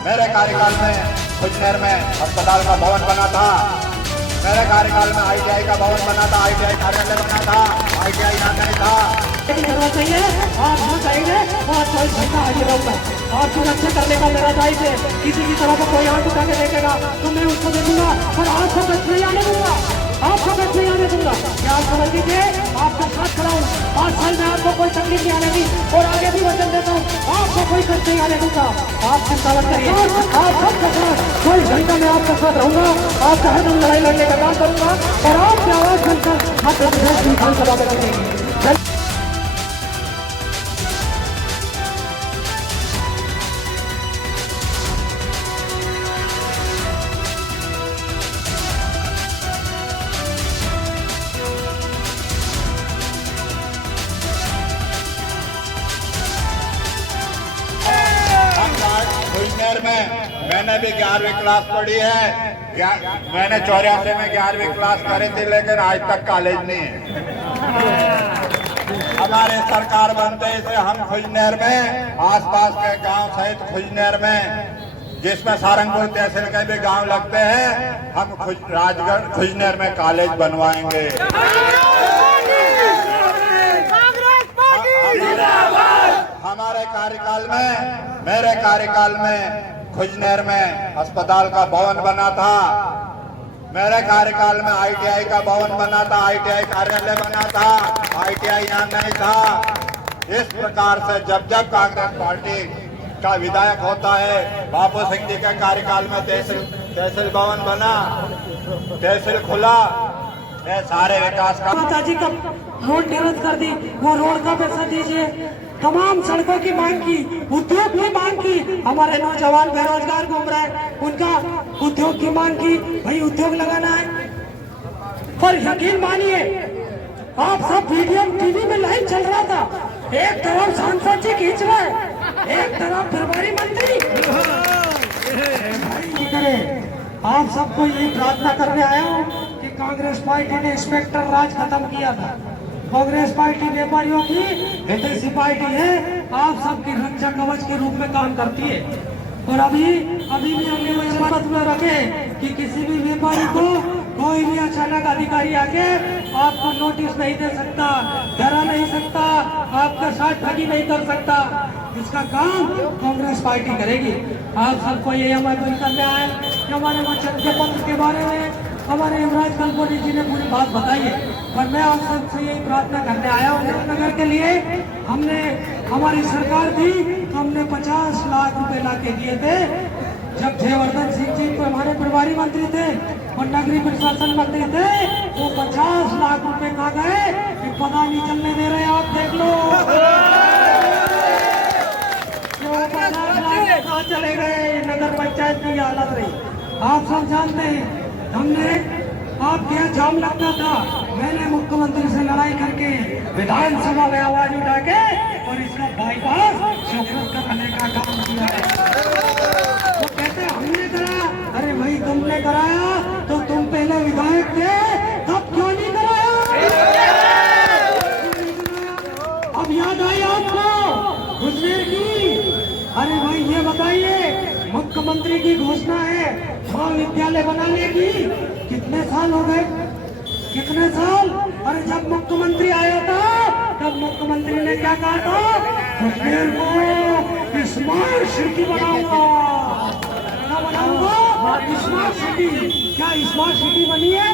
मेरे कार्यकाल में खुजनेर में अस्पताल का भवन बना था। मेरे कार्यकाल में ITI का भवन बना था, ITI कार्यालय बना था, ITI यहाँ नहीं था। चाहिए आप जो कहेंगे और 24 घंटा हाजिर रहूंगा। और सुरक्षा करने का मेरा दायित्व है। किसी की तरफ कोई आंख उठा के देखेगा तो मैं उसको देखूंगा और आपको कष्ट नहीं आने दूंगा, आपको कष्ट नहीं आने दूंगा। क्या आप समझ लीजिए, आपके साथ खड़ा हूँ। 5 साल में आपको कोई तकलीफ नहीं आने दी और आगे भी वचन देता हूँ, आपको कोई कष्ट नहीं आने दूंगा। आप चिंता मत करिए, आप सबके साथ 24 घंटा में आपके साथ रहूंगा। आपका हरदम लड़ाई लड़ने का काम करूंगा और आपकी आवाज सुनकर मध्य प्रदेश विधानसभा में रखेंगे। खुजनेर में मैंने भी 11वीं क्लास पढ़ी है। मैंने 84 में 11वीं क्लास करी थी, लेकिन आज तक कॉलेज नहीं है। हमारे सरकार बनते से हम खुजनेर में आसपास के गांव सहित खुजनेर में, जिसमें सारंगपुर तहसील के भी गांव लगते हैं, हम राजगढ़ खुजनेर में कॉलेज बनवाएंगे। हमारे कार्यकाल में, मेरे कार्यकाल में खुजनेर में अस्पताल का भवन बना था। मेरे कार्यकाल में ITI का भवन बना था, ITI कार्यालय बना था, ITI यहाँ नहीं था। इस प्रकार से जब जब कांग्रेस पार्टी का विधायक होता है, बापू सिंह जी के कार्यकाल में तहसील भवन बना, तहसील खुला, ये सारे विकास का माता जी का रोड निरस्त कर दी, वो रोड का पैसा दीजिए। तमाम सड़कों की मांग की, उद्योग की मांग की। हमारे नौजवान बेरोजगार घूम रहे हैं, उनका उद्योग की मांग की, भाई उद्योग लगाना है। पर यकीन मानिए, आप सब वीडियो टीवी में लाइव चल रहा था, एक तरफ सांसद जी खींच रहे, एक तरफ प्रभारी मंत्री। भाई करे, आप सबको यही प्रार्थना करने आया हूँ कि कांग्रेस पार्टी ने इंस्पेक्टर राज खत्म किया था। कांग्रेस पार्टी व्यापारियों की हितैषी पार्टी है, आप सबकी रक्षा कवच के रूप में काम करती है। और अभी भी हम शपथ में रखे कि किसी भी व्यापारी को कोई भी अचानक अधिकारी आके आपको नोटिस नहीं दे सकता, डरा नहीं सकता, आपका साथ ठगी नहीं कर सकता। इसका काम कांग्रेस पार्टी करेगी। आप सबको ये हमारे करने आए, हमारे वचन के पत्र के बारे में हमारे युवराज कलपोनी जी ने पूरी बात बताई है। पर मैं आप सबसे यही प्रार्थना करने आया हूँ, नगर के लिए हमने, हमारी सरकार थी तो हमने 50 लाख रुपए ला के दिए थे। जब जयवर्धन सिंह जी को हमारे प्रभारी मंत्री थे और नगरीय प्रशासन मंत्री थे, वो 50 लाख रुपए कहाँ गए कि पता नहीं चलने दे रहे। आप देख लो 50 लाख कहाँ चले गए, नगर पंचायत की हालत रही। आप सब जानते हैं, हमने आपके यहाँ जाम लगता था, मैंने मुख्यमंत्री से लड़ाई करके विधानसभा में आवाज उठा के और इसका बाईपास सुकृत करने का काम किया है। वो कहते हमने करा, अरे भाई तुमने कराया तो तुम पहले विधायक थे, तब क्यों नहीं कराया? अब याद आई आपको खुजनेर की? अरे भाई ये बताइए, मुख्यमंत्री की घोषणा है महाविद्यालय बनाने की, कितने साल हो गए, कितने साल? अरे जब मुख्यमंत्री आया था तब मुख्यमंत्री ने क्या कहा था, खुजनेर को स्मार्ट सिटी बनाऊंगा। क्या बनाऊंगा? Smart city. क्या स्मार्ट सिटी बनी है?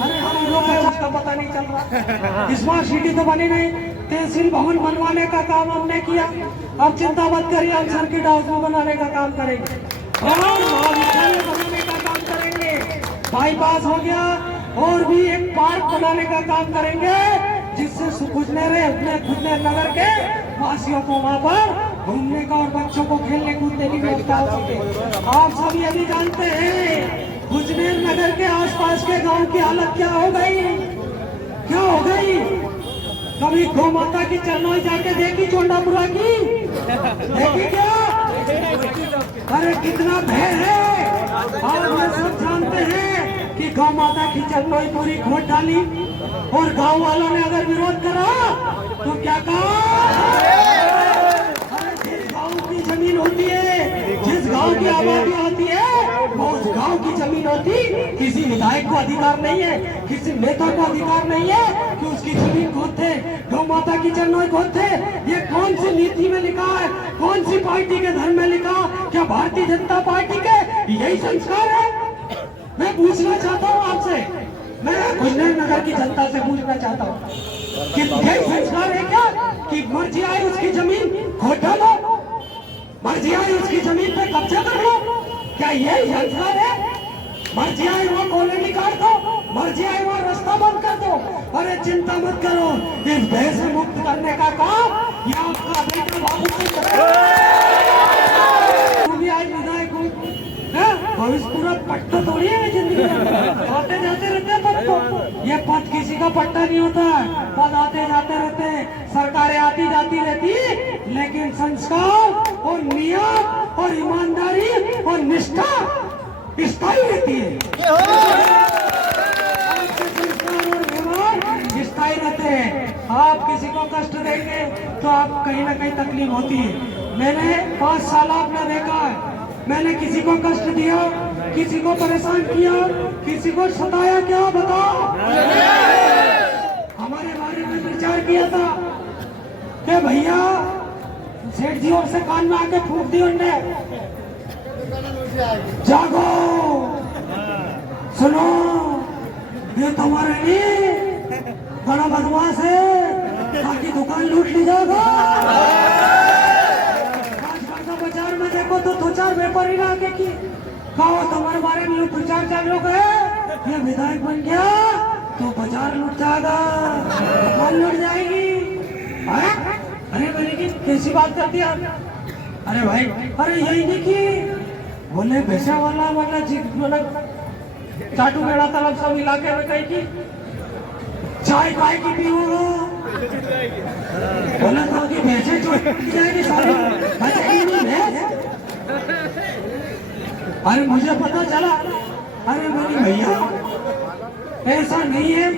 अरे हम लोग का पता नहीं चल रहा। स्मार्ट सिटी तो बनी नहीं, तहसील भवन बनवाने का काम हमने किया। अब चिंता मत करिए, हम सर्किट हाउस में बनाने का काम करेंगे और महाविद्यालय बनाने का काम करेंगे। बाईपास हो गया, और भी एक पार्क बनाने का काम करेंगे, जिससे खुजनेर नगर के वासियों को वहाँ पर घूमने का और बच्चों को खेलने कूदने की व्यवस्था हो सके। आप सब ये भी जानते हैं खुजनेर नगर के आसपास के गांव की हालत क्या हो गई, क्या हो गई? कभी गौ माता की चरनोई जाके देखी चोंडापुरा की? देखी क्या? अरे कितना भय है। और ये सब जानते हैं कि गौ माता की चरनोई पूरी खोद डाली और गांव वालों ने अगर विरोध करा तो क्या कहा? अरे जिस गांव की जमीन होती है, जिस गांव की आबादी आती है वो उस गांव की जमीन होती, किसी विधायक को अधिकार नहीं है, किसी नेता को अधिकार नहीं है कि उसकी जमीन खोदते, गौ माता की चरणों खोदते। ये कौन सी नीति में लिखा है, कौन सी पार्टी के धर्म में लिखा? क्या भारतीय जनता पार्टी के यही संस्कार है? मैं पूछना चाहता हूँ आपसे, मैं कुजनेर नगर की जनता से पूछना चाहता हूँ कि यही संस्कार है क्या कि मर्जी आए उसकी जमीन खोद डालो, मर्जी आए उसकी जमीन पे कब्जा कर लो? क्या यही संस्कार है? मर्जी आए वो कोले निकाल दो, मर्जी आए वो रास्ता बंद कर दो। अरे चिंता मत करो, इस भय से मुक्त करने का काम ये आपका बेटा बाबू सिंह आज विधायक हूँ। भविष्य पूरा पट्टा थोड़ी है जिंदगी में, आते जाते रहते हैं पद को। ये पद किसी का पट्टा नहीं होता है, पद आते जाते रहते हैं, सरकारें आती जाती रहती, लेकिन संस्कार और नियम और ईमानदारी और निष्ठा स्थायी रहती है। संस्कार और व्यवहार स्थायी रहते हैं। आप किसी को कष्ट देंगे तो आप कहीं ना कहीं तकलीफ होती है। मैंने 5 साल आपने देखा है, मैंने किसी को कष्ट दिया, किसी को परेशान किया, किसी को सताया क्या? बताओ। हमारे बारे में प्रचार किया था कि भैया सेठ जी और से कान में आके फूक दी उनने, जागो सुनो, ये तुम्हारे लिए बड़ा बदमाश है, ताकि दुकान लूट ली जाएगा। बाजार में देखो तो 2-4 व्यापारी ना आके की कहो तुम्हारे बारे में प्रचार चालू है, ये विधायक बन गया तो बाजार लूट जाएगा, दुकान लूट जाएगी। अरे मैंने कैसी बात कर दिया? अरे भाई, अरे यही नहीं कि बोले भैसा वाला मतलब चाटू बेड़ा तलब सब इलाके में कहीं की चाय काय की पी होगा, बोला था कि भैंसे जो जाएगी सारी बचेगी नहीं भैंस। अरे मुझे पता चला, अरे मेरी भैया ऐसा नहीं है,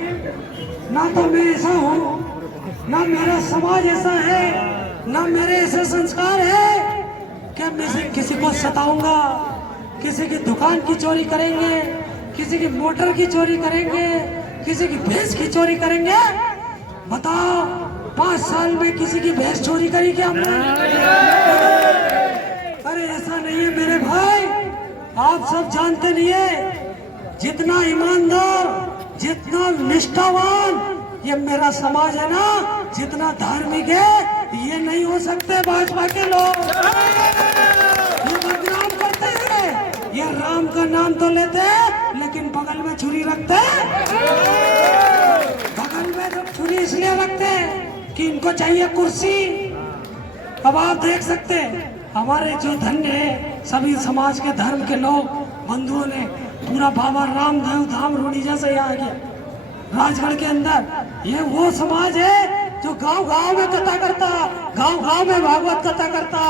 ना तो मैं ऐसा हूँ, ना मेरा समाज ऐसा है, ना मेरे ऐसे संस्कार है कि मैं किसी को सताऊंगा, किसी की दुकान की चोरी करेंगे, किसी की मोटर की चोरी करेंगे, किसी की भैंस की चोरी करेंगे। बताओ 5 साल में किसी की भैंस चोरी करी क्या हमने? अरे ऐसा नहीं है मेरे भाई, आप सब जानते नहीं है, जितना ईमानदार, जितना निष्ठावान ये मेरा समाज है ना, जितना धार्मिक है, ये नहीं हो सकते भाजपा के लोग। ये बदनाम करते हैं, ये राम का नाम तो लेते हैं लेकिन बगल में छुरी रखते हैं। बगल में जब छुरी इसलिए रखते हैं कि इनको चाहिए कुर्सी। अब आप देख सकते हैं हमारे जो धन्य है सभी समाज के धर्म के लोग बंधुओं ने पूरा बाबा रामदेव धाम रोडी जैसे यहाँ आ गया राजगढ़ के अंदर। ये वो समाज है जो गांव-गांव में कथा करता, गांव-गांव में भागवत कथा करता,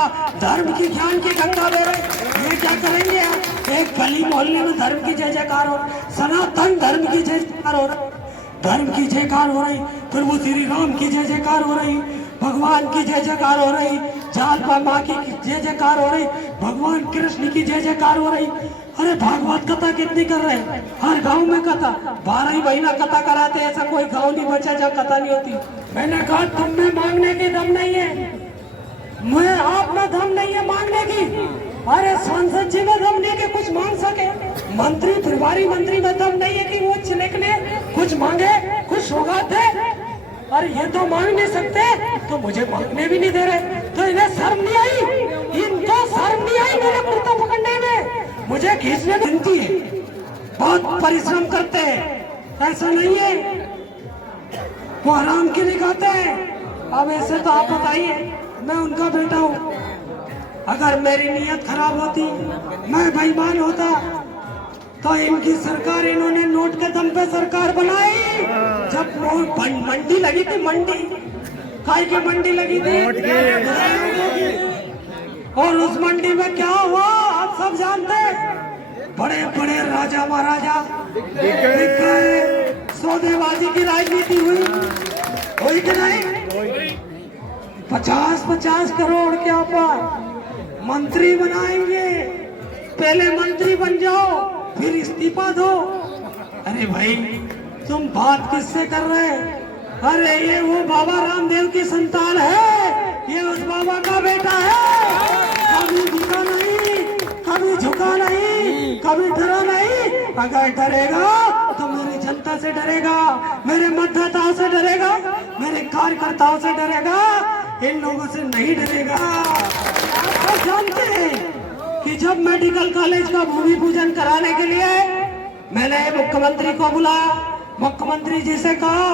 धर्म की ज्ञान की गंगा बह रही। ये क्या करेंगे आप? एक गली मोहल्ले में धर्म की जय जयकार हो, सनातन धर्म की जय जयकार हो रही, धर्म की जयकार हो रही, फिर वो श्री राम की जय जयकार हो रही, भगवान की जय जयकार हो रही, जालपा माँ की जय जयकार हो रही, भगवान कृष्ण की जय जयकार हो रही। अरे भागवत कथा कितनी कर रहे हैं, हर गांव में कथा, 12 महीना कथा कराते, ऐसा कोई गांव नहीं बचा जहाँ कथा नहीं होती। मैंने कहा तुम में मांगने की दम नहीं है, मैं आप में दम नहीं है मांगने की। अरे सांसद जी में दम नहीं कि कुछ मांग सके, मंत्री प्रभारी मंत्री में दम नहीं है कि वो निकले कुछ मांगे, कुछ सौगाते। अरे ये तो मांग नहीं सकते तो मुझे मांगने भी नहीं दे रहे, तो इन्हें शर्म नहीं आई, इनको शर्म नहीं आई मेरे कुर्ता पकड़ने में, मुझे खींचने बनती है। बहुत परिश्रम करते हैं, ऐसा नहीं है वो आराम के लिए खाते हैं। अब ऐसे तो आप बताइए, मैं उनका बेटा हूँ, अगर मेरी नीयत खराब होती, मैं बेईमान होता, तो इनकी सरकार, इन्होंने नोट के दम पे सरकार बनाई। जब मंडी लगी थी, मंडी काय की मंडी लगी थी, और उस मंडी में क्या हुआ आप सब जानते हैं, बड़े बड़े राजा महाराजा दिख गए, सौदेबाजी की राजनीति हुई कि नहीं? 50-50 करोड़ के ऊपर मंत्री बनाएंगे, पहले मंत्री बन जाओ फिर इस्तीफा दो। अरे भाई तुम बात किससे कर रहे हैं? अरे ये वो बाबा रामदेव की संतान है, ये उस बाबा का बेटा है। कभी झुका नहीं, कभी झुका नहीं, कभी डरा नहीं। अगर डरेगा तो मेरी जनता से डरेगा, मेरे मतदाताओं से डरेगा, मेरे कार्यकर्ताओं से डरेगा, इन लोगों से नहीं डरेगा। आप जानते हैं कि जब मेडिकल कॉलेज का भूमि पूजन कराने के लिए मैंने मुख्यमंत्री को बुलाया, मुख्यमंत्री जी से कहा,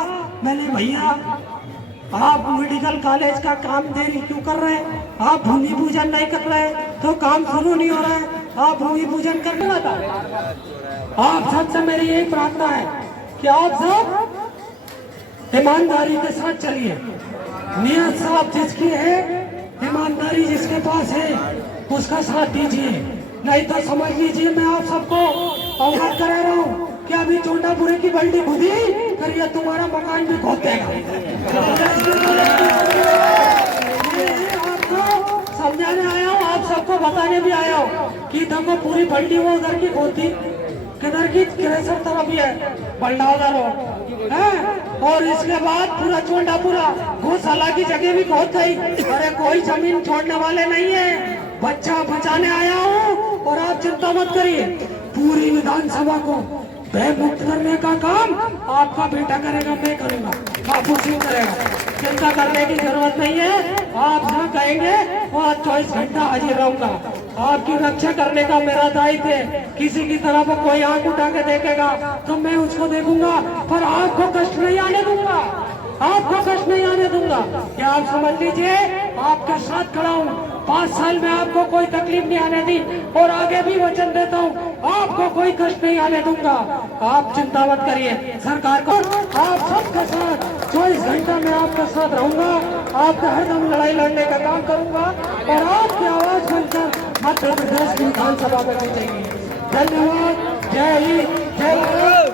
मैंने भैया आप मेडिकल कॉलेज का काम देरी क्यों कर रहे हैं? आप भूमि पूजन नहीं कर रहे तो काम शुरू नहीं हो रहा है, आप भूमि पूजन करने लगा। आप सबसे मेरी यही प्रार्थना है कि आप सब ईमानदारी के साथ चलिए। नियत साफ जिसकी है, ईमानदारी जिसके पास है, उसका साथ दीजिए। नहीं तो समझ लीजिए मैं आप सबको अवगत करा रहा हूँ कि अभी चोंडापुरे की बल्टी खुदी फिर ये तुम्हारा मकान भी खोद देगा। आपको समझाने आया हूँ, आप सबको बताने भी आया हूँ कि देखो पूरी बल्टी वो उधर की खोदी, किधर की क्रेशर तरफ ही है, बल्डाउदर हो। और इसके बाद पूरा चोंडापुरा गौशाला की जगह भी खोद गई। अरे कोई जमीन छोड़ने वाले नहीं है, बच्चा बचाने आया हूँ। और आप चिंता मत करिए, पूरी विधानसभा को भयमुक्त करने का काम आपका बेटा करेगा, मैं करूंगा, बापू सिंह करेगा। चिंता करने की जरूरत नहीं है। आप जहाँ कहेंगे वहाँ 24 घंटा हाजिर रहूंगा। आपकी रक्षा करने का मेरा दायित्व है। किसी की तरफ कोई आंख उठा के देखेगा तो मैं उसको देखूंगा, पर आपको कष्ट नहीं आने दूंगा, आपको कष्ट नहीं आने दूंगा। क्या आप समझ लीजिए आपके साथ खड़ा हूँ। 5 साल में आपको कोई तकलीफ नहीं आने दी और आगे भी वचन देता हूँ आपको कोई कष्ट नहीं आने दूंगा। आप चिंता मत करिए, सरकार को आप सबके साथ 24 घंटा में आपके साथ रहूंगा, आपके हरदम लड़ाई लड़ने का काम करूंगा और आपकी आवाज बनकर मध्य प्रदेश की विधानसभा में पहुंचेंगी। धन्यवाद। जय हिंद, जय भारत।